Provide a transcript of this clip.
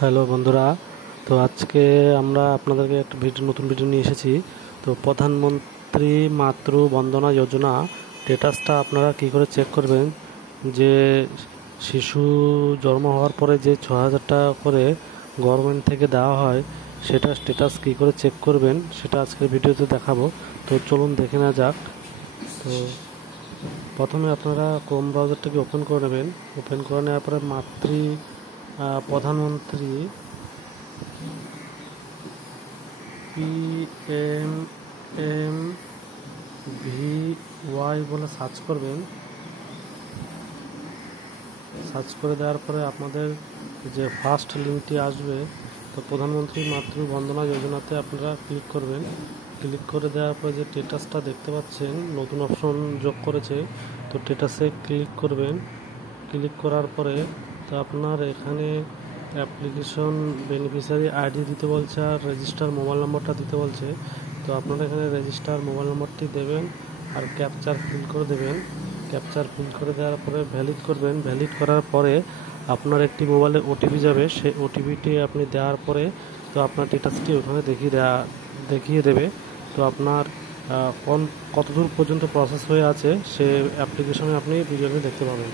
Hello বন্ধুরা, তো আজকে আমরা আপনাদেরকে একটা নতুন ভিডিও নিয়ে এসেছি। তো প্রধানমন্ত্রী মাতৃ বন্দনা যোজনা স্ট্যাটাসটা আপনারা কি করে চেক করবেন, যে শিশু জন্ম হওয়ার পরে যে 6,000 টাকা করে গভর্নমেন্ট থেকে দেওয়া হয়, সেটা স্ট্যাটাস কি করে চেক করবেন সেটা আজকের ভিডিওতে দেখাবো। তো চলুন দেখে নেওয়া যাক। তো প্রথমে আপনারা ক্রোম ব্রাউজারটাকে ওপেন করে নেবেন। ওপেন করে নেওয়ার পরে প্রধানমন্ত্রী PMMVY বলে সার্চ করবেন। সার্চ করে দেওয়ার পরে আপনাদের যে ফার্স্ট লিঙ্কটি আসবে, তো প্রধানমন্ত্রী মাতৃ বন্দনা যোজনাতে আপনারা ক্লিক করবেন। ক্লিক করে দেওয়ার পরে যে স্ট্যাটাসটা দেখতে পাচ্ছেন, নতুন অপশন যোগ করেছে, তো স্ট্যাটাসে ক্লিক করবেন। ক্লিক করার পরে তো আপনার এখানে অ্যাপ্লিকেশন বেনিফিশিয়ারি আইডি দিতে বলছে আর রেজিস্টার মোবাইল নম্বরটা দিতে বলছে। তো আপনারা এখানে রেজিস্টার মোবাইল নম্বরটি দেবেন আর ক্যাপচার ফিল করে দেবেন। ক্যাপচার ফিল করে দেওয়ার পরে ভ্যালিড করবেন। ভ্যালিড করার পরে আপনার একটি মোবাইলে ওটিপি যাবে, সেই ওটিপিটি আপনি দেওয়ার পরে তো আপনার স্ট্যাটাসটি ওখানে দেখিয়ে দেবে। তো আপনার কতদূর পর্যন্ত প্রসেস হয়ে আছে সে অ্যাপ্লিকেশনে আপনি ভিডিওটি দেখতে পাবেন।